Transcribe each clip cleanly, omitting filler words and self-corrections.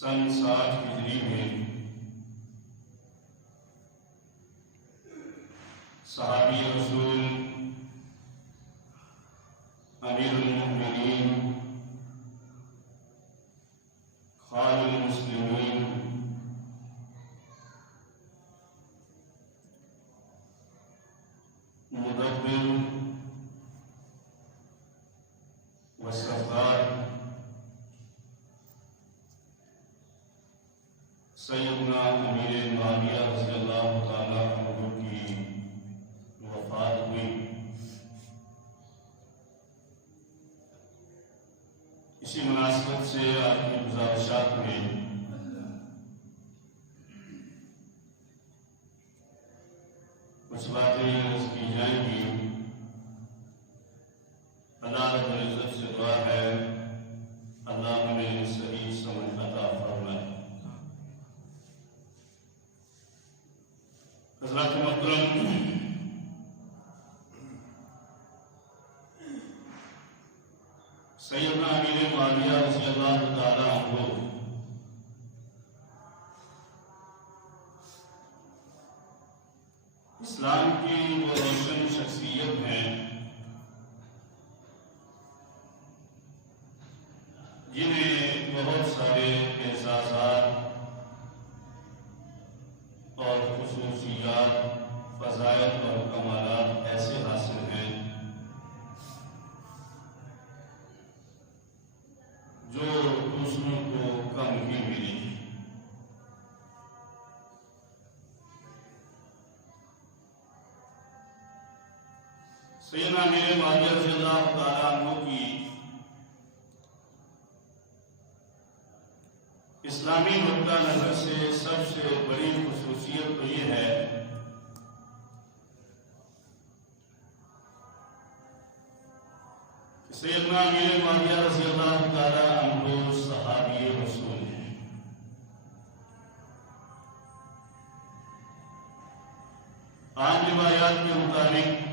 سن 60 ہجری میں صحابی رسول امیر المؤمنین خال المسلمین مدبر وسفار سیدنا امیر معاویہ رضی اللہ تعالیٰ عنہ کی وفات ہوئی۔ اسی مناسبت سے آپ کی گزارشات میں کچھ باتیں عرض کی جائیں گی۔ اللہ رب العزت سے دعا ہے اللہ ہمیں صحیح سمجھ عطا فرمائے۔ حضرات محترم، سیدنا امیر معاویہ رضی اللہ تعالیٰ عنہ اسلام کی وہ روشن شخصیت ہیں جنہیں بہت سارے احساسات اور خصوصیات، فضائل اور کمالات ایسے حاصل ہیں جو دوسروں کو کم ہی ملی۔ سیدنا امیر معاویہ رضی اللہ تعالیٰ عنہ کی اسلامی نقطہ نظر سے سب سے بڑی خصوصیت تو یہ ہے کہ سیدنا امیر معاویہ رضی اللہ تعالیٰ عنہ صحابی رسول ہیں۔ عام روایات کے مطابق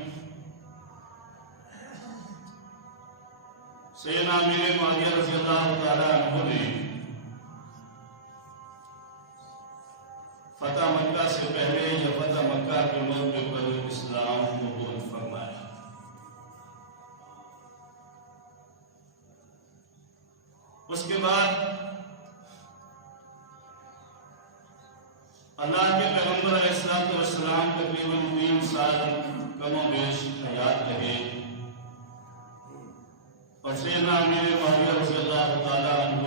سیدنا امیر معاویہ رضی اللہ تعالیٰ عنہ نے فتح مکہ سے پہلے یا فتح مکہ کے موقع پر اسلام قبول فرمایا۔ اس کے بعد اللہ کے پیغمبر علیہ السلام تقریباً 3 سال کم و بیش حیات رہے اور سیدنا امیر معاویہ رضی اللہ تعالیٰ عنہ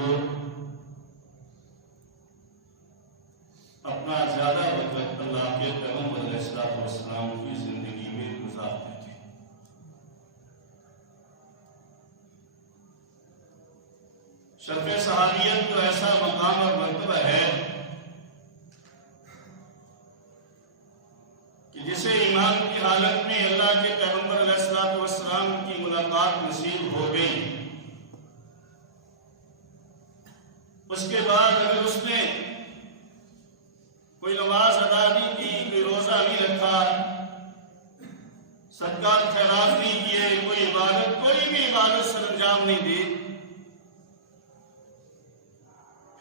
اپنا زیادہ وقت اللہ کے پیغمبر علیہ السلام کی زندگی میں گزارتے تھے۔ شرف صحابیت تو ایسا مقام اور مرتبہ ہے کہ جسے ایمان کی حالت میں اللہ کے پیغمبر علیہ السلام کی ملاقات نصیب ہو گئی، اس کے بعد اگر اس نے کوئی نماز ادا نہیں کی، کوئی روزہ نہیں رکھا، صدقات خیرات نہیں کیے، کوئی عبادت، کوئی بھی عبادت سر انجام نہیں دی،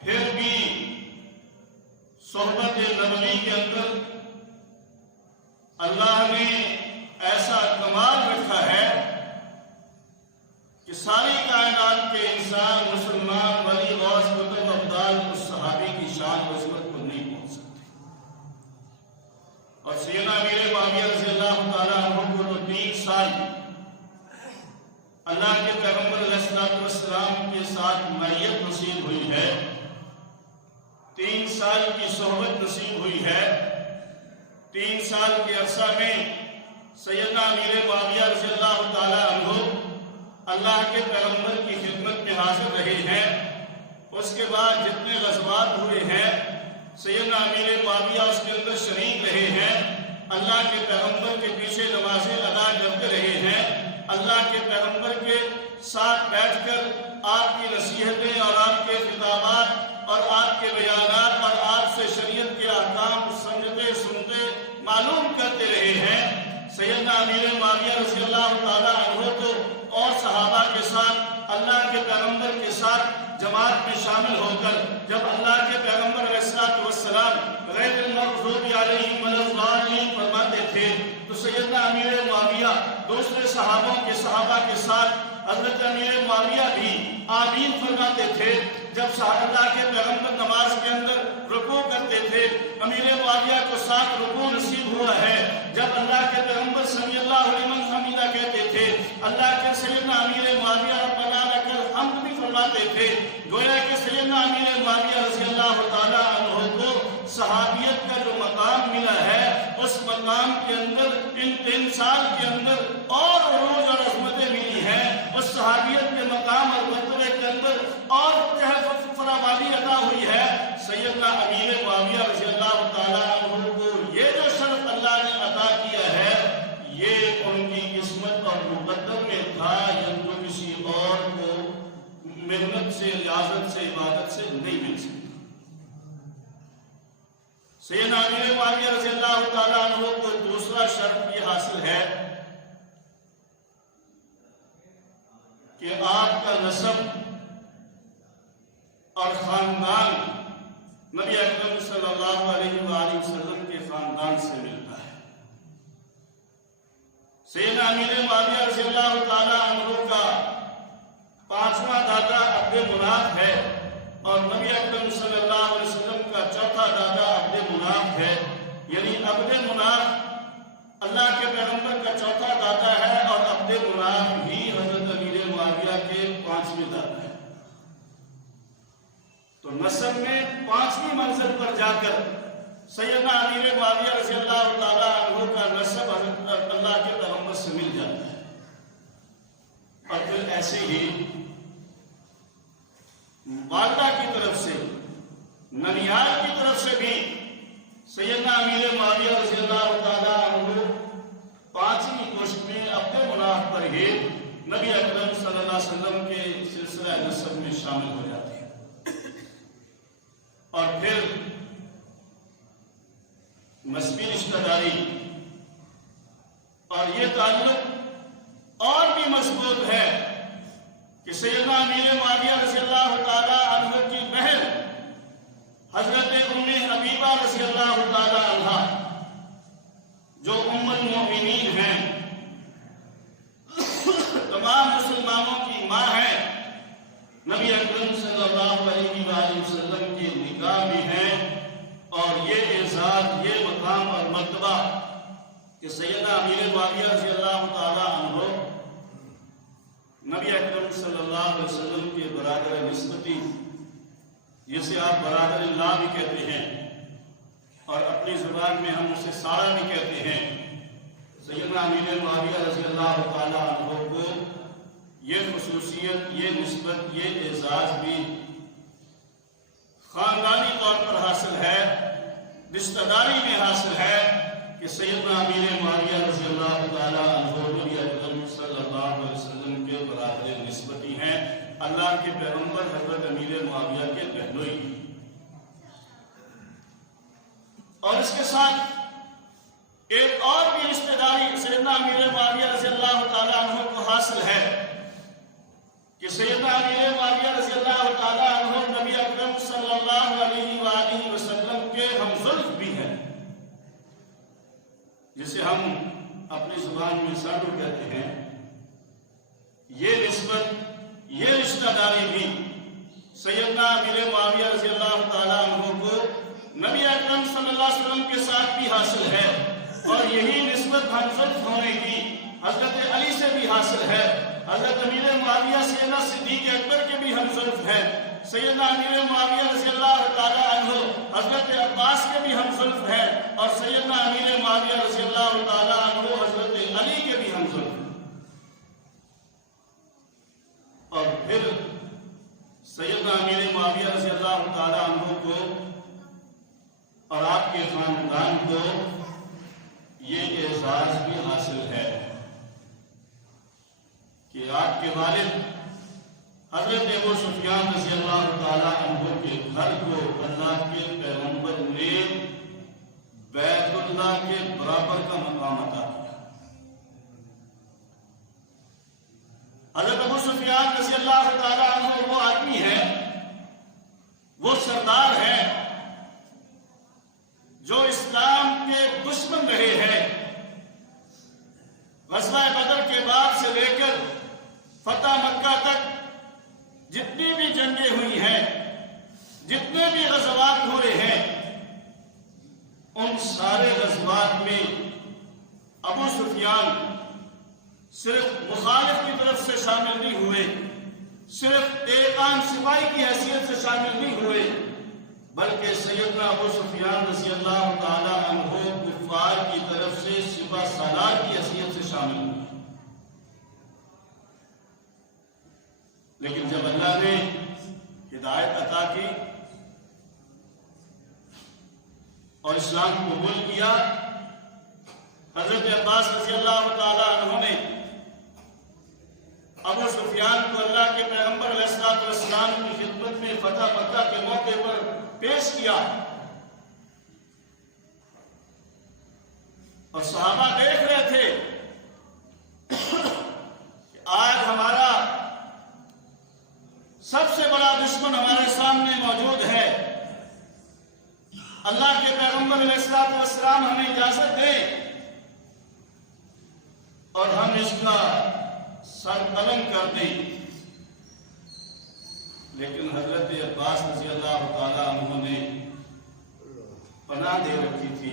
پھر بھی صحبت نبوی کے اندر اللہ نے ایسا کمال رکھا ہے کہ ساری کائنات کے انسان، مسلمان، ولی، غوث، قطب، ابدال اس صحابی کی شان و عظمت کو نہیں پہنچ سکتے۔ اور سیدنا امیر معاویہ رضی اللہ تعالیٰ عنہ کو 3 سال اللہ کے پیغمبر علیہ السلام کے ساتھ معیت نصیب ہوئی ہے، 3 سال کی صحبت نصیب ہوئی ہے۔ 3 سال کے عرصہ میں سیدنا امیر معاویہ رضی اللہ تعالیٰ عنہ اللہ کے پیغمبر کی خدمت میں حاضر رہے ہیں۔ اس کے بعد جتنے غزوات ہوئے ہیں سیدنا امیر معاویہ اس کے اندر شریک رہے ہیں، اللہ کے پیغمبر کے پیچھے نمازیں ادا کرتے رہے ہیں، اللہ کے پیغمبر کے ساتھ بیٹھ کر آپ کی نصیحتیں اور آپ کے خطابات اور آپ کے بیانات اور آپ سے شریعت کے احکام سمجھتے سنتے معلوم کرتے رہے ہیں۔ سیدنا امیر معاویہ رضی اللہ تعالیٰ عنہ تو اور صحابہ کے ساتھ اللہ کے پیغمبر کے ساتھ جماعت میں شامل ہو کر جب اللہ کے پیغمبر علیہ السلام غیر المغضوب علیہم ولا الضالین فرماتے تھے تو سیدنا امیر معاویہ دوسرے صحابہ کے ساتھ حضرت امیر معاویہ بھی آمین فرماتے تھے۔ جب اللہ کے پیغمبر نماز کے اندر رکوع کرتے تھے امیر معاویہ کو 7 رکوع نصیب ہوا ہے۔ جب اللہ کے پیغمبر صلی اللہ لمن حمیدہ کہتے تھے اللہ کے سیدنا امیر معاویہ ربنا لک الحمد بھی فرماتے تھے۔ گویا کہ سیدنا امیر معاویہ رضی اللہ تعالیٰ عنہ کو صحابیت کا جو مقام ملا ہے اس مقام کے اندر ان 3 سال کے اندر اور عروج اور عظمتیں ملی ہیں، اس صحابیت کے مقام اور مرتبے کے اندر اور فراوانی عطا ہوئی ہے۔ سیدنا امیر معاویہ رضی اللہ تعالیٰ عنہ کو یہ جو شرف اللہ نے عطا کیا ہے یہ ان کی قسمت اور مقدر میں تھا، یا تو کسی اور کو محنت سے، ریاضت سے، عبادت سے نہیں مل سکتا۔ سیدنا امیر معاویہ رضی اللہ تعالیٰ عنہ کو دوسرا شرف یہ حاصل ہے کہ آپ کا نسب اور خاندان نبی اکرم صلی اللہ علیہ وآلہ وسلم کے خاندان سے ملتا ہے۔ سیدنا امیر معاویہ رضی اللہ تعالی عنہ کا 5واں دادا عبد مناف ہے اور نبی اکرم صلی اللہ علیہ وسلم کا 4تھا دادا عبد مناف ہے، یعنی عبد مناف اللہ کے پیغمبر کا 4تھا دادا ہے اور عبد مناف ہی حضرت امیر معاویہ کے 5ویں دادا ہے۔ تو نسب میں 5ویں منزل پر جا کر سیدنا امیر معاویہ رضی اللہ تعالیٰ عنہ کا نسب حضرت اللہ کے پیغمبر سے مل جاتا ہے۔ اور پھر ایسے ہی والدہ کی طرف سے، ننیال کی طرف سے بھی سیدنا امیر معاویہ رضی اللہ تعالیٰ عنہ 5ویں پشت میں عبد مناف پر ہی نبی اکرم صلی اللہ علیہ وسلم کے سلسلہ نسب میں شامل ہو جاتے ہیں۔ اور پھر نسبی رشتہ داری اور یہ تعلق اور بھی مضبوط ہے کہ سیدنا امیر معاویہ رضی اللہ تعالی عنہ کی بہن حضرت ام حبیبہ رضی اللہ تعالی عنہ جو ام المؤمنین ہیں، تمام مسلمانوں کی ماں ہے، نبی اکرم صلی اللہ علیہ وآلہ وسلم کی نکاح بھی ہیں، اور یہ اعزاز، یہ مقام اور مرتبہ کہ سیدنا امیر معاویہ رضی اللہ تعالی عنہ نبی اکرم صلی اللہ علیہ وسلم کے برادر نسبتی، جسے آپ برادر اللہ بھی کہتے ہیں اور اپنی زبان میں ہم اسے سارا بھی کہتے ہیں، سیدنا امیر معاویہ رضی اللہ تعالی عنہ کو یہ خصوصیت، یہ نسبت، یہ اعزاز بھی خاندانی طور پر حاصل ہے، رشتہ داری میں حاصل ہے کہ سیدنا امیر معاویہ رضی اللہ تعالی عنہ نبی اکرم صلی اللہ علیہ وسلم کے برادر نسبتی ہیں، اللہ کے پیغمبر حضرت امیر معاویہ کے بہنوئی ہیں۔ اور اس کے ساتھ ایک اور بھی رشتہ داری سیدنا امیر معاویہ رضی اللہ تعالی عنہ کو حاصل ہے کہ سیدنا امیر معاویہ رضی اللہ تعالی عنہ نبی اکرم صلی اللہ علیہ وآلہ وسلم کے ہمزلف بھی ہیں، جسے ہم اپنی زبان میں ساڈو کہتے ہیں۔ یہ نسبت، یہ رشتہ داری بھی سیدنا امیر معاویہ رضی اللہ تعالی عنہ کو نبی اکرم صلی اللہ علیہ وسلم کے ساتھ بھی حاصل ہے، اور یہی نسبت ہمزلف ہونے کی حضرت علی سے بھی حاصل ہے، حضرت امیر معاویہ سیدنا صدیق اکبر کے بھی ہمزلف ہیں، سیدنا امیر معاویہ رضی اللہ تعالی عنہ حضرت عباس کے بھی ہمزلف ہیں، اور سیدنا امیر معاویہ رضی اللہ تعالی عنہ حضرت علی کے بھی ہمزلف ہیں۔ اور پھر سیدنا امیر معاویہ رضی اللہ تعالی عنہ کو اور آپ کے خاندان کو یہ اعزاز بھی حاصل ہے کہ آپ کے والد حضرت ابو سفیان رضی اللہ تعالی عنہ کے گھر کو اللہ کے پیغمبر نے بیت اللہ کے برابر کا مقام عطا کیا۔ حضرت ابو سفیان رضی اللہ تعالی عنہ وہ آدمی ہے، وہ سردار ہے جو اسلام کے دشمن رہے ہیں۔ غزوہ بدر کے بعد سے لے کر فتح مکہ تک جتنی بھی جنگیں ہوئی ہیں، جتنے بھی غزوات ہوئے ہیں، ان سارے غزوات میں ابو سفیان صرف مخالف کی طرف سے شامل نہیں ہوئے، صرف ایک عام سپاہی کی حیثیت سے شامل نہیں ہوئے، بلکہ سیدنا ابو سفیان رضی اللہ تعالی عنہ کفار کی طرف سے سپہ سالار کی حیثیت سے شامل ہوئے۔ لیکن جب اللہ نے ہدایت عطا کی اور اسلام قبول کیا، حضرت عباس رضی اللہ تعالی عنہ نے ابو سفیان کو اللہ کے پیغمبر علیہ الصلوۃ والسلام کی خدمت میں فتح مکہ کے موقع پر پیش کیا، اور صحابہ دیکھ رہے تھے کہ آج ہمارا سب سے بڑا دشمن ہمارے سامنے موجود ہے، اللہ کے پیغمبر علیہ الصلوۃ والسلام ہمیں اجازت دیں اور ہم اس کا سر قلم کر دیں، لیکن حضرت عباس رضی اللہ تعالیٰ عنہ نے پناہ دے رکھی تھی۔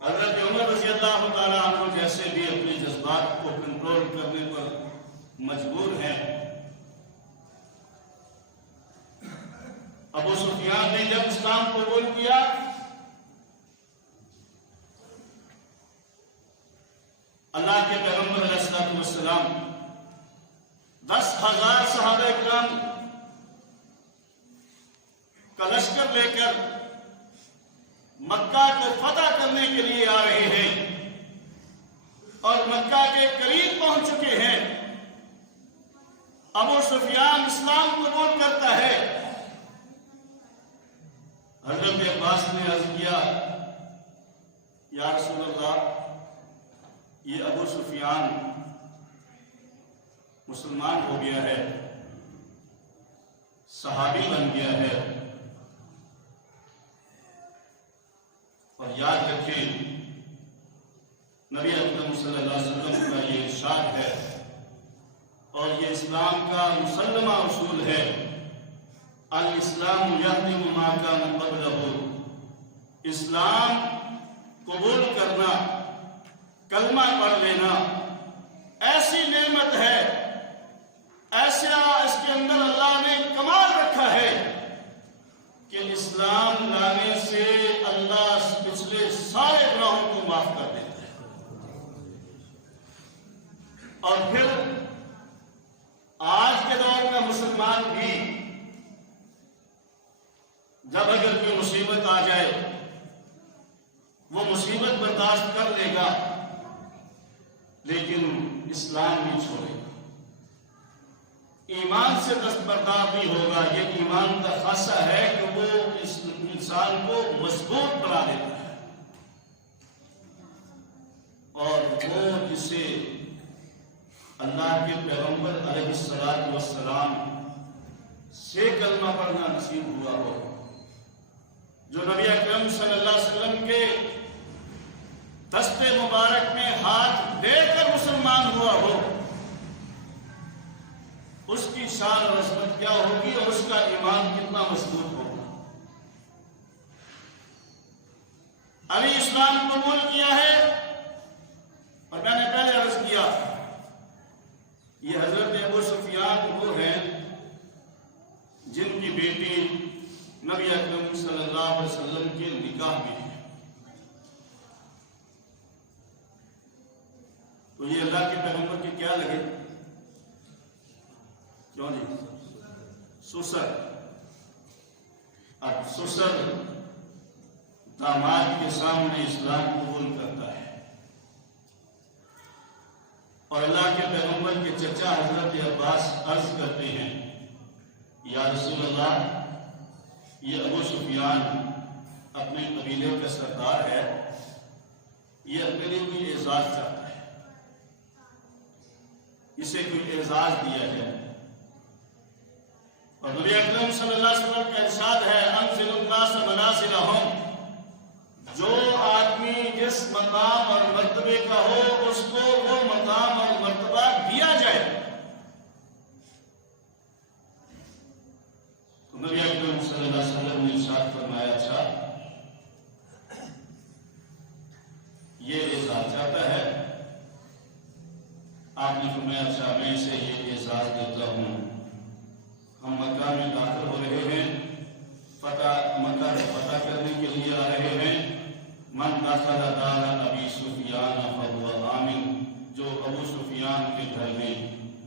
حضرت عمر رضی اللہ تعالیٰ عنہ جیسے بھی اپنے جذبات کو کنٹرول کرنے پر مجبور ہیں۔ ابو سفیان نے جب اسلام قبول کیا اللہ کے پیغمبر علیہ الصلوۃ والسلام 10,000 صحابہ اکرام کا لشکر لے کر مکہ کو فتح کرنے کے لیے آ رہے ہیں اور مکہ کے قریب پہنچ چکے ہیں۔ ابو سفیان اسلام قبول کرتا ہے۔ حضرت عباس نے عرض کیا، یا رسول اللہ، یہ ابو سفیان مسلمان ہو گیا ہے، صحابی بن گیا ہے، اور یاد رکھیں نبی اکرم صلی اللہ علیہ وسلم کا یہ ارشاد ہے اور یہ اسلام کا مسلمہ اصول ہے، الاسلام یہدم ما کان قبلہ، اسلام قبول کرنا، کلمہ پڑھ لینا ایسی نعمت ہے، ایسا اس کے اندر اللہ نے کمال رکھا ہے کہ اسلام لانے سے اللہ پچھلے سارے گناہوں کو معاف کر دیتا ہے۔ اور پھر آج کے دور کا مسلمان بھی جب اگر کوئی مصیبت آ جائے وہ مصیبت برداشت کر لے گا، لیکن اسلام نہیں چھوڑے گا، ایمان سے دستبردار بھی ہوگا۔ یہ ایمان کا خاصہ ہے کہ وہ اس انسان کو مضبوط بنا دیتا ہے، اور وہ جسے اللہ کے پیغمبر علیہ الصلوۃ والسلام سے کلمہ پڑھنا نصیب ہوا ہو، جو نبی اکرم صلی اللہ علیہ وسلم کے دست مبارک میں ہاتھ دے کر مسلمان ہوا ہو، اس کی شان اور عظمت کیا ہوگی اور اس کا ایمان کتنا مضبوط ہوگا۔ ابھی اسلام قبول کیا ہے، اور میں نے پہلے عرض کیا یہ حضرت ابو سفیان وہ ہیں جن کی بیٹی نبی اکرم صلی اللہ علیہ وسلم کے نکاح میں ہے۔ تو یہ اللہ کے پیغمبر کے کیا لگے؟ کیوں نہیں؟ سسر۔ اب سسر داماد کے سامنے اسلام قبول کرتا ہے، اور اللہ کے پیغمبر کے چچا حضرت عباس عرض کرتے ہیں، یا رسول اللہ، یہ ابو سفیان اپنے قبیلے کا سردار ہے، یہ اپنے لیے کوئی اعزاز چاہتا ہے، اسے کوئی اعزاز دیا جائے۔ اور نبی اکرم صلی اللہ علیہ وسلم کا ارشاد ہے، انزل الناس منازلہم، جو آدمی جس مقام اور مرتبے کا ہو اس کو وہ مقام اور مرتبہ دیا جائے۔ تو نبی اکرم صلی اللہ علیہ وسلم نے ارشاد فرمایا، اچھا یہ اعزاز چاہتا ہے؟ آپ نے فرمایا، اچھا میں اسے یہ اعزاز دیتا ہوں، ہم مکہ میں داخل ہو رہے ہیں، مکہ فتح کرنے کے لیے آ رہے ہیں، من دخل دار ابی سفیان فهو آمن، جو ابو سفیان کے گھر میں،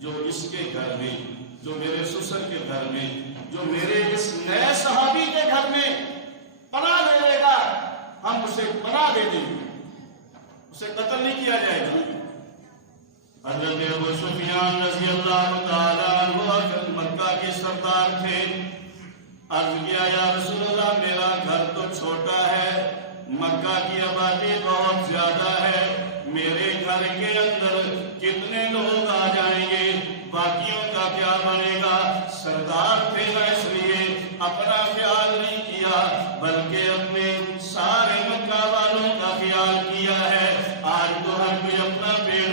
جو اس کے گھر میں، جو میرے سسر کے گھر میں، جو میرے اس نئے صحابی کے گھر میں پناہ لے لے گا، ہم اسے پناہ دے دیں گے، اسے قتل نہیں کیا جائے گا۔ حضرت ابو سفیان رضی اللہ تعالیٰ عنہ مکہ کے سردار تھے، عرض کیا، یا رسول اللہ، میرا گھر تو چھوٹا ہے، مکہ کی آبادی بہت زیادہ ہے، میرے گھر کے اندر کتنے لوگ آ جائیں گے، باقیوں کا کیا بنے گا؟ سردار تھے نا، اس لیے اپنا خیال نہیں کیا بلکہ اپنے سارے مکہ والوں کا خیال کیا ہے۔ آج تو ہر کوئی اپنا پیٹ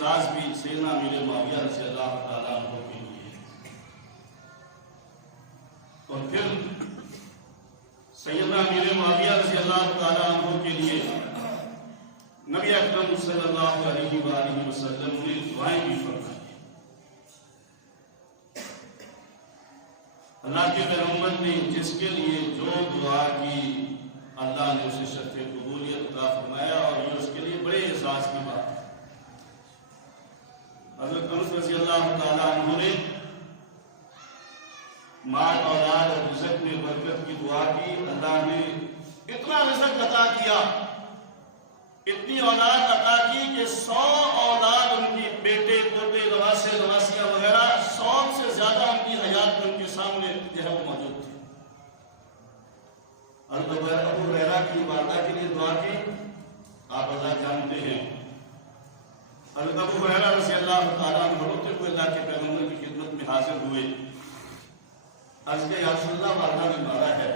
اعزاز بھی سیدنا امیر معاویہ رضی اللہ تعالیٰ عنہ کے لیے. اور پھر سیدنا امیر معاویہ رضی اللہ تعالیٰ عنہ کے لیے نبی اکرم صلی اللہ علیہ وآلہ وسلم نے دعائیں بھی فرمائی. اللہ کے پیغمبر نے جس کے لیے جو دعا کی اللہ نے اسے شرف قبولیت عطا فرمایا، اور یہ اس کے لیے بڑے احساس کی بات ہے. حضرت انس رضی اللہ تعالیٰ عنہ نے مال اولاد اور رزق میں برکت کی دعا کی. اللہ نے اتنا رزق عطا کیا، اتنی اولاد عطا کی کہ 100 اولاد ان کی بیٹے پوتے نواسے نواسیاں وغیرہ 100 سے زیادہ ان کی حیات میں ان کے سامنے جو ہے وہ موجود تھے. حضرت ابو ہریرہ کی والدہ کے لیے دعا کی، آپ اللہ جانتے ہیں. حضرت ابو ہریرہ رضی اللہ تعالیٰ عنہ روتے ہوئے اللہ کے پیغمبر کی خدمت میں حاضر ہوئے. عرض کہ یا رسول اللہ، والدہ نے مارا ہے،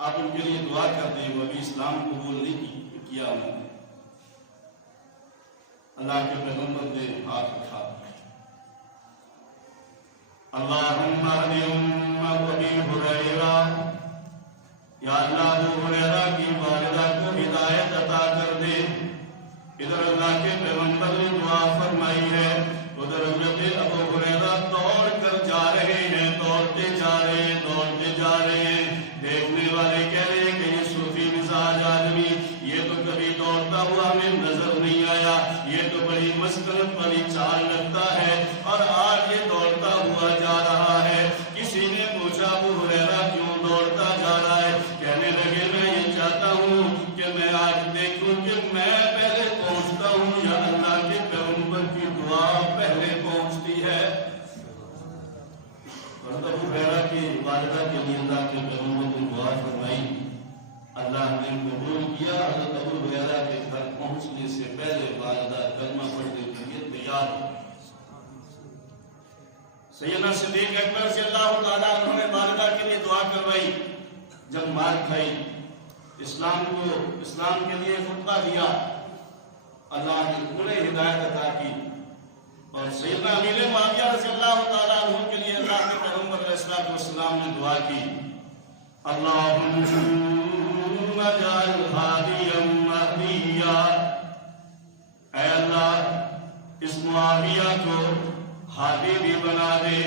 آپ ان کے لیے دعا کر دیں، وہ ابھی اسلام قبول نہیں کیا انہوں نے. اللہ کے پیغمبر نے ہاتھ اٹھا، اللہم اہد امت ابی ہریرہ، یا اللہ ابو ہریرہ کی والدہ کو ہدایت عطا کر دے. ادھر اللہ کے پیغمبر نے دعا فرمائی ہے، ادھر حضرت ابو ہریرہ دوڑ کر جا رہے ہیں، دوڑتے جا رہے ہیں، دوڑتے جا رہے ہیں. دیکھنے والے کہہ رہے ہیں کہ یہ صوفی مزاج آدمی، یہ تو کبھی دوڑتا ہوا ہمیں نظر نہیں آیا، یہ تو بڑی مسکنت والی چال لگتا ہے، اور آج یہ دوڑتا ہوا جا رہا ہے. کسی نے پوچھا ابو ہریرہ کیوں دوڑتا جا رہا ہے؟ کہنے لگے میں یہ چاہتا ہوں کہ میں آج دیکھوں کہ میں پہلے پہنچتا ہوں یا اللہ کے پیغمبر کی دعا پہلے پہنچتی ہے. حضرت ابو ہریرہ کی والدہ کے لیے اللہ کے پیغمبر نے دعا فرمائی، اللہ نے قبول کیا. حضرت ابو ہریرہ کے گھر پہنچنے سے پہلے والدہ کلمہ پڑھنے کے لیے تیار ہو. سیدنا صدیق اکبر رضی اللہ تعالیٰ عنہ نے والدہ کے لیے دعا کروائی. جب مار کھائی، اسلام کے لیے خطبہ دیا، اللہ نے انہیں ہدایت عطا کی. اور سیدنا امیر معاویہ رضی اللہ تعالیٰ عنہ کے لیے اللہ کے پیغمبر علیہ السلام نے دعا کی، اللہم اجعل ہادیا مہدیا، اے اللہ اس معاویہ کو ہادی بھی بنا دے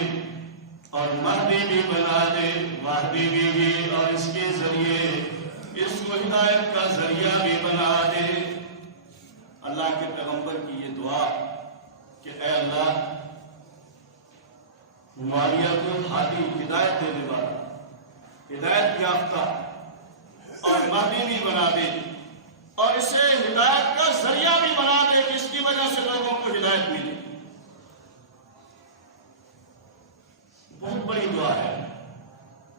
اور مہدی بھی بنا دے، مہدی بھی، اور اس کے ذریعے اس کو ہدایت کا ذریعہ بھی بنا دے. اللہ کے پیغمبر کی یہ دعا کہ اے اللہ معاویہ کو ہادی، ہدایت دینے والا، ہدایت یافتہ اور مہدی بھی بنا دے، اور اسے ہدایت کا ذریعہ بھی بنا دے جس کی وجہ سے لوگوں کو ہدایت ملے. بہت بڑی دعا ہے.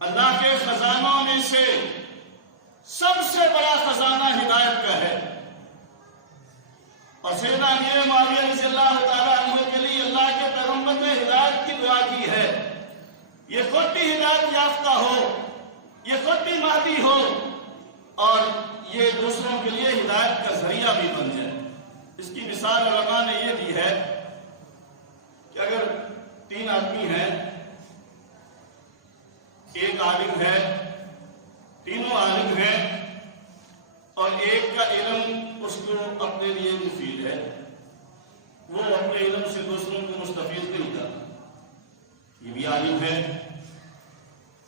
اللہ کے خزانوں میں سے سب سے بڑا خزانہ ہدایت کا ہے، اور سیدنا امیر معاویہ رضی اللہ تعالیٰ عنہ کے لیے اللہ کے پیغمبر نے ہدایت کی دعا کی ہے. یہ خود بھی ہدایت یافتہ ہو، یہ خود بھی مہدی ہو، اور یہ دوسروں کے لیے ہدایت کا ذریعہ بھی بن جائے. اس کی مثال علماء نے یہ دی ہے کہ اگر 3 آدمی ہیں، ایک عالم ہے، تینوں عالم ہیں، اور ایک کا علم اس کو اپنے لیے مفید ہے، وہ اپنے علم سے دوسروں کو مستفید نہیں کرتا، یہ بھی عالم ہے.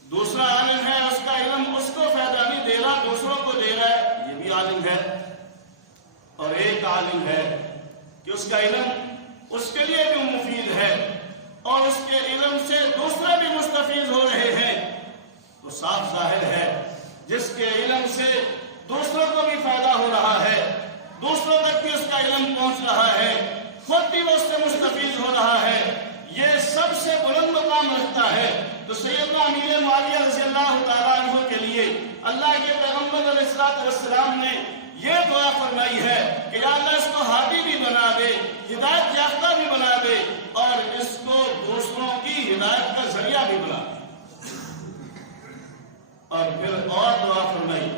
دوسرا عالم ہے، اس کا علم اس کو فائدہ نہیں دے رہا، دوسروں کو دے رہا ہے، یہ بھی عالم ہے. اور ایک عالم ہے کہ اس کا علم اس کے لیے بھی مفید ہے اور اس کے علم سے دوسرے بھی مستفید ہو رہے ہیں. تو صاف ظاہر ہے جس کے علم سے دوسروں کو بھی فائدہ ہو رہا ہے، دوسروں تک بھی اس کا علم پہنچ رہا ہے، خود بھی وہ اس سے مستفید ہو رہا ہے، یہ سب سے بلند مقام رکھتا ہے. تو سیدنا امیر معاویہ رضی اللہ تعالیٰ عنہ کے لیے اللہ کے پیغمبر علیہ السلام نے یہ دعا فرمائی ہے کہ یا اللہ اس کو ہادی بھی بنا دے، ہدایت یافتہ بھی بنا دے، اور اس کو دوسروں کی ہدایت کا ذریعہ بھی بنا دے. اور پھر اور دعا فرمائی،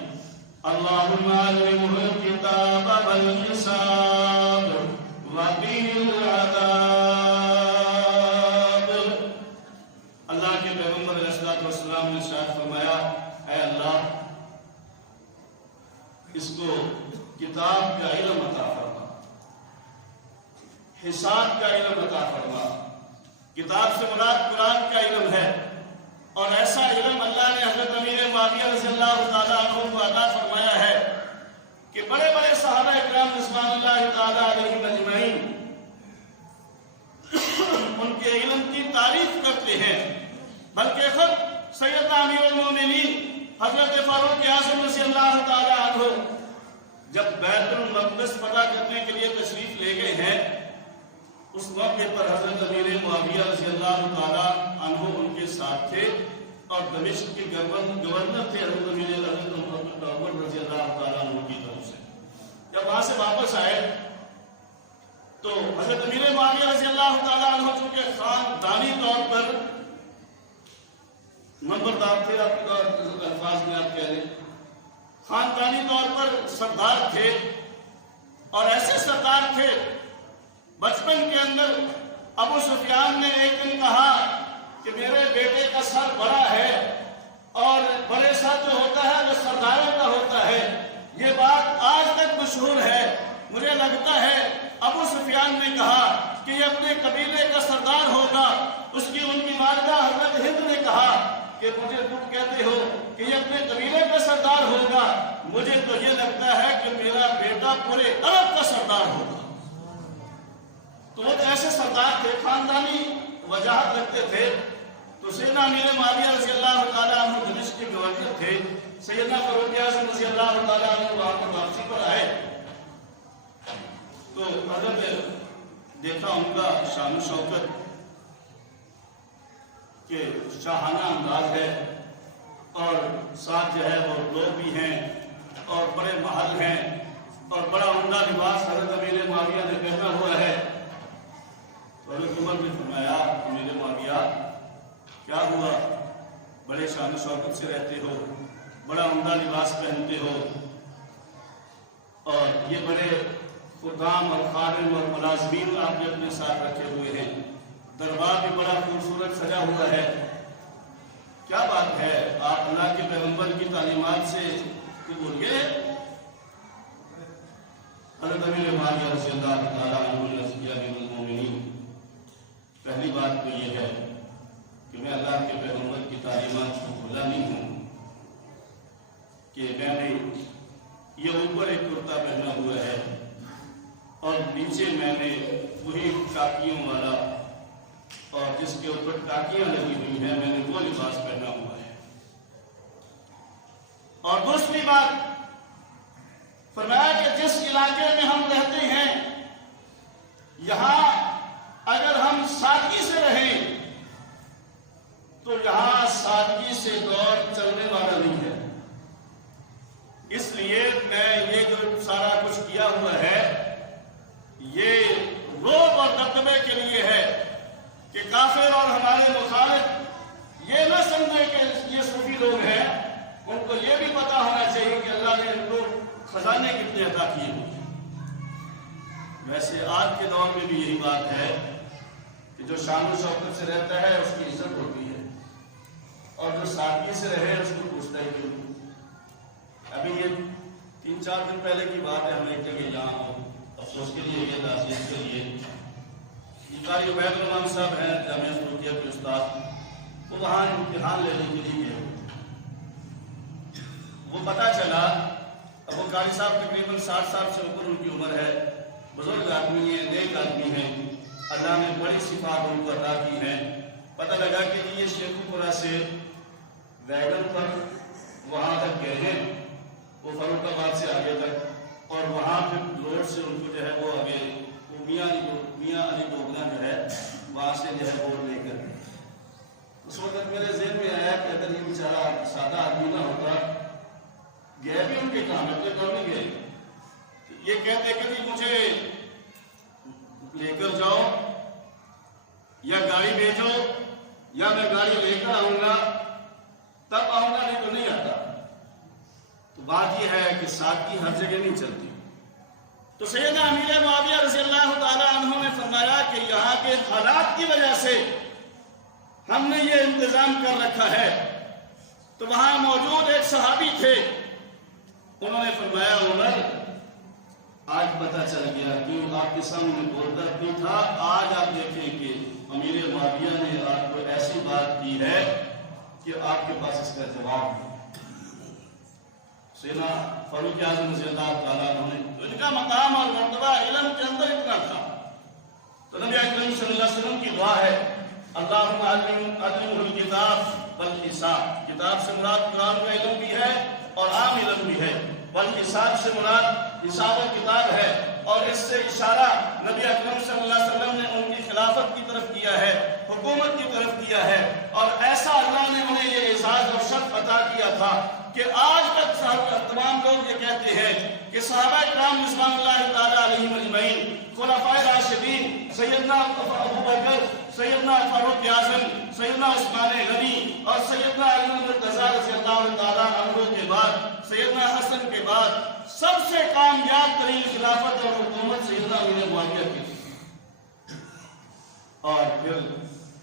اللہم علمہ الکتاب والحساب حساب کا علم عطا فرما۔ کتاب سے مراد قرآن کا علم ہے، اور ایسا علم اللہ نے حضرت امیر معاویہ رضی اللہ تعالیٰ عنہ کو عطا فرمایا ہے کہ بڑے بڑے صحابہ اکرام رضوان اللہ تعالیٰ علیہم اجمعین ان کے علم کی تعریف کرتے ہیں، بلکہ خود سیدنا امیر المومنین حضرت فاروق اعظم رضی اللہ تعالیٰ عنہ جب بیت المقدس فتح کرنے کے لیے تشریف لے گئے ہیں، اس موقع پر حضرت امیر معاویہ رضی اللہ تعالیٰ عنہ ان کے ساتھ تھے، اور دمشق کے گورنر تھے حضرت امیر عمر رضی اللہ تعالیٰ عنہ کی طرف سے۔ جب وہاں سے واپس آئے تو حضرت امیر معاویہ رضی اللہ تعالیٰ عنہ چونکہ خاندانی طور پر نمبردار تھے، آپ کے الفاظ میں آپ کہہ رہے خاندانی طور پر سردار تھے، اور ایسے سردار تھے بچپن کے اندر ابو سفیان نے ایک دن کہا کہ میرے بیٹے کا سر بڑا ہے، اور بڑے سر جو ہوتا ہے وہ سرداروں کا ہوتا ہے، یہ بات آج تک مشہور ہے۔ مجھے لگتا ہے ابو سفیان نے کہا کہ یہ اپنے قبیلے کا سردار ہوگا۔ ان کی والدہ حضرت ہند نے کہا کہ مجھے تم کہتے ہو کہ یہ اپنے قبیلے کا سردار ہوگا، مجھے تو یہ لگتا ہے کہ میرا بیٹا پورے عرب کا سردار ہوگا۔ تو وہ ایسے سردار تھے، خاندانی وجاہت رکھتے تھے۔ تو سیدنا امیر معاویہ رضی اللہ تعالیٰ عنہ دمشق کے گورنر تھے، سیدنا فاروق اعظم رضی اللہ تعالیٰ عنہ وہاں پر واپسی پر آئے تو حضرت دیکھا ان کا شان و شوکت کہ شاہانہ انداز ہے، اور ساتھ جو ہے وہ لوگ بھی ہیں، اور بڑے محل ہیں، اور بڑا عمدہ لباس حضرت امیر معاویہ نے پہنا ہوا ہے۔ حضرت عمر نے فرمایا امیر معاویہ کیا ہوا، بڑے شان و شوکت سے رہتے ہو، بڑا عمدہ لباس پہنتے ہو، اور یہ بڑے خدام اور خادم اور ملازمین آپ نے اپنے ساتھ رکھے ہوئے ہیں، دربار بھی بڑا خوبصورت سجا ہوا ہے، کیا بات ہے، آپ اللہ کے پیغمبر کی تعلیمات سے بول گئے؟ حضرت امیر معاویہ رضی اللہ تعالیٰ عنہ نے کیا امیر المومنین، پہلی بات تو یہ ہے کہ میں اللہ کے پیغمبر کی تعلیمات کو بھولا نہیں ہوں، کہ میں نے یہ اوپر ایک کرتا پہنا ہوا ہے، اور نیچے میں نے وہی ٹاکیوں والا، اور جس کے اوپر ٹاکیاں لگی ہوئی ہیں، میں نے وہ لباس پہنا ہوا ہے۔ اور دوسری بات فرمایا کہ جس علاقے میں ہم رہتے ہیں یہاں اگر ہم سادگی سے رہیں تو یہاں سادگی سے دور چلنے والا نہیں ہے، اس لیے میں یہ جو سارا کچھ کیا ہوا ہے یہ روب اور دبدبے کے لیے ہے کہ کافر اور ہمارے مخالف یہ نہ سمجھے کہ یہ صوفی لوگ ہیں، ان کو یہ بھی پتا ہونا چاہیے کہ اللہ نے ان کو خزانے کتنے عطا کیے ہوئے ہیں۔ ویسے آج کے دور میں بھی یہی بات ہے کہ جو شان و شوکت سے رہتا ہے اس کی عزت ہوتی ہے، اور جو سادگی سے رہے اس کو پوچھتا ہے کیوں۔ ابھی یہ 3-4 دن پہلے کی بات ہے، ہم ایک جگہ یہاں افسوس کے لیے یہ تعزیت کے لیے قاری عبید الرحمان صاحب ہیں جامعہ سلوکیہ کے استاد، وہ وہاں امتحان لینے کے لیے گئے، وہ پتہ چلا اب وہ قاری صاحب تقریباً 60 سال سے اوپر ان کی عمر ہے، بزرگ آدمی ہیں، نیک آدمی ہیں، اللہ نے بڑی صفات ان کو عطا کی ہیں۔ پتہ لگا کہ یہ شیخو پورہ سے ویگن پر وہاں تک گئے ہیں، وہ فاروق آباد سے آگے تک، اور وہاں پھر روڈ سے ان کو جو ہے وہ آگے میاں علی بوگنا جو ہے وہاں سے جو ہے وہ لے کر اس وقت میرے ذہن میں آیا کہ اگر یہ بیچارہ سادہ آدمی نہ ہوتا، گئے بھی ان کے کام اپنے کام نہیں گئے، یہ کہتے کہ جی مجھے لے کر جاؤ یا گاڑی بھیجو یا میں گاڑی لے کر آؤں گا تب آؤں گا، نہیں تو نہیں آتا۔ تو بات یہ ہے کہ سادگی ہر جگہ نہیں چلتی۔ تو سیدنا امیر معاویہ رضی اللہ تعالیٰ عنہ نے فرمایا کہ یہاں کے حالات کی وجہ سے ہم نے یہ انتظام کر رکھا ہے۔ تو وہاں موجود ایک صحابی تھے، انہوں نے فرمایا عمر آج پتہ چل گیا کہ آپ کے کے سامنے بولتا بھی تھا. آج آپ دیکھیں کہ امیر معاویہ نے آپ کو ایسی بات کی ہے کہ آپ کے پاس اس کا جواب ہے. سیدنا فاروق اعظم رضی اللہ تعالیٰ عنہ نے ان کا مقام اور مرتبہ علم کے اندر اتنا تھا تو نبی اکرم صلی اللہ علیہ وسلم کی دعا ہے اللہم علمہ الکتاب والحساب. کتاب سے مراد قرآن کا علم بھی ہے اور عام علم بھی ہے. والحساب سے مراد حساب و کتاب ہے اور اس سے اشارہ نبی اکرم صلی اللہ علیہ وسلم نے ان کی خلافت کی طرف کیا ہے, حکومت کی طرف کیا ہے. اور ایسا اللہ نے انہیں یہ اعزاز اور شرف عطا کیا تھا کہ آج تک تمام لوگ یہ کہتے ہیں کہ صحابہ کرام رضوان اللہ تعالیٰ علیہم اجمعین, خلفائے راشدین, سیدنا ابو بکر, سیدنا فاروق اعظم, سیدنا عثمان غنی اور سیدنا علی المرتضیٰ رضی اللہ تعالیٰ عنہ کے بعد, سیدنا حسن کے بعد سب سے کامیاب ترین خلافت اور حکومت سیدنا امیر معاویہ کی تھی. اور پھر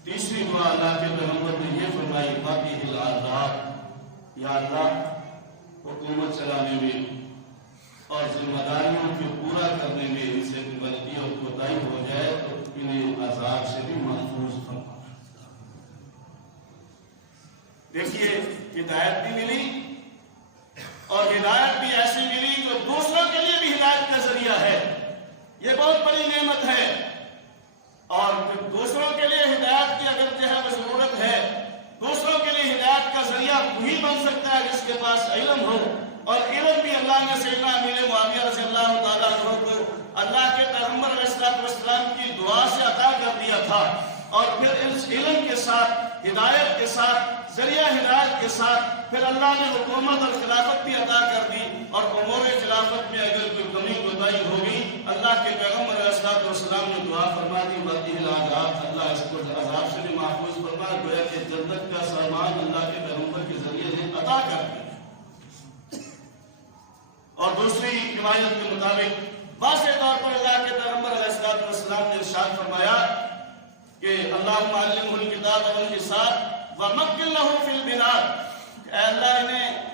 تیسری دعا اللہ کے پیغمبر نے یہ فرمائی باقی العذاب, یا اللہ حکومت چلانے میں اور ذمہ داریوں کو پورا کرنے میں ان سے غلطی اور کوتاہی ہو جائے تو انہیں عذاب سے بھی محفوظ فرما. دیکھیے ہدایت بھی ملی اور ہدایت بھی ایسی ملی جو دوسروں کے لیے بھی ہدایت کا ذریعہ ہے. یہ بہت بڑی نعمت ہے. اور دوسروں کے لیے ہدایت کی اگر جو ہے وہ ضرورت ہے, دوسروں کے لیے ہدایت کا ذریعہ وہی بن سکتا ہے جس کے پاس علم ہو. اور علم بھی اللہ نے سیدنا امیر معاویہ رضی اللہ تعالیٰ عنہ کو اللہ کے پیغمبر علیہ السلام کی دعا سے عطا کر دیا تھا. اور پھر اس علم کے ساتھ, ہدایت کے ساتھ, ذریعہ ہدایت کے ساتھ پھر اللہ نے حکومت اور خلافت بھی عطا کر دی. اور امور خلافت میں اگر کوئی کمی کوتاہی ہوگی اللہ کے پیغمبر علیہ السلام نے دعا فرما دی باقی العذاب, اللہ اس کو عذاب سے بھی محفوظ فرما. گویا کہ جنت کا سامان اللہ کے پیغمبر کے ذریعے سے عطا کر دیا. اور دوسری روایت کے مطابق واضح طور پر اللہ کے پیغمبر علیہ السلام نے ارشاد فرمایا کہ اللہم علمہ الکتاب والحساب ومکن لہ فی البلاد. اے اللہ انہیں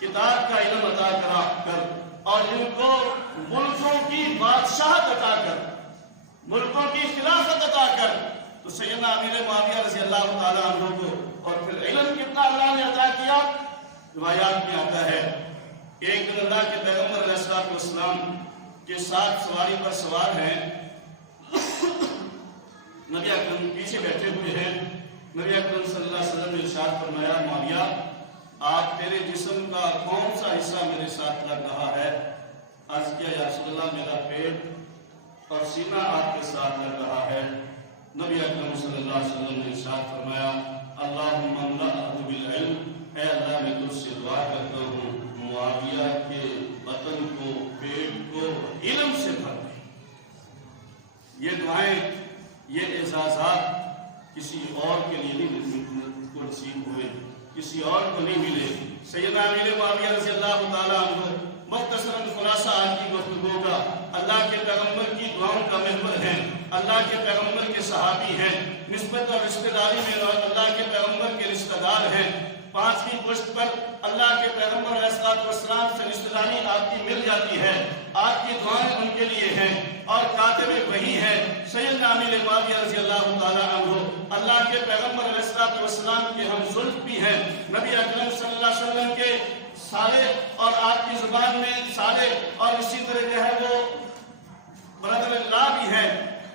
کتاب کا علم عطا کر اور ان کو ملکوں کی بادشاہت عطا کر, ملکوں کی خلافت عطا کر. تو سیدنا امیر معاویہ رضی اللہ تعالیٰ عنہ کو اور پھر علم کتنا اللہ نے عطا کیا. روایات میں آتا ہے ایک دن اللہ کے پیغمبر علیہ السلام کے ساتھ سواری پر سوار ہیں, نبی اکرم پیچھے بیٹھے ہوئے ہیں. نبی اکرم صلی اللہ علیہ وسلم نے ارشاد فرمایا معاویہ آپ تیرے جسم کا کون سا حصہ میرے ساتھ لگ رہا ہے؟ عرض کیا یا رسول اللہ میرا پیٹ اور سینہ آپ کے ساتھ لگ رہا ہے. نبی اکرم صلی اللہ علیہ وسلم نے ارشاد فرمایا اللہم املأہ بالعلم, اے اللہ میں تجھ سے دعا کرتا ہوں معاویہ کے بطن کو, پیٹ کو علم سے بھر دے. یہ دعائیں, یہ اعزازات کسی اور کے لیے نہیں کو نصیب ہوئے, کسی اور کو نہیں ملے. سیدنا امیر معاویہ رضی اللہ تعالیٰ عنہ مختصراً خلاصہ آج کی گفتگو کا اللہ کے پیغمبر کی دعاؤں کا محور ہیں, اللہ کے پیغمبر کے صحابی ہیں, نسبت اور رشتہ داری میں اللہ کے پیغمبر کے رشتہ دار ہیں. 5ویں پشت پر اللہ کے پیغمبر علیہ السلام سے رشتہ داری آپ کی مل جاتی ہے. آپ کی دعائیں ان کے لیے ہیں اور کاتب وحی ہے سیدنا امیر معاویہ رضی اللہ تعالیٰ عنہ. اللہ کے پیغمبر علیہ السلام کے ہم زلف بھی ہیں, نبی اکرم صلی اللہ علیہ وسلم کے سارے اور آپ کی زبان میں سارے اور اسی طرح جو ہے وہ برادر اللہ بھی ہیں.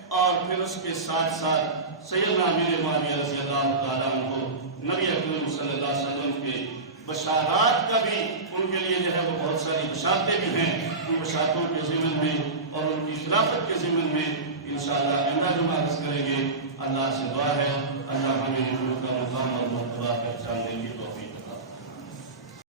اور پھر اس کے ساتھ ساتھ سیدنا امیر معاویہ رضی اللہ تعالیٰ عنہ نبی اکرم صلی اللہ علیہ وسلم کے بشارات کا بھی ان کے لیے جو ہے وہ بہت ساری بشارتیں بھی ہیں. ان بشارتوں کے ضمن میں اور ان کی خلافت کے ضمن میں انشاءاللہ آئندہ جو عرض کریں گے. اللہ سے دعا ہے اللہ ہمیں ان کا مقام اور مرتبہ پہچاننے کی توفیق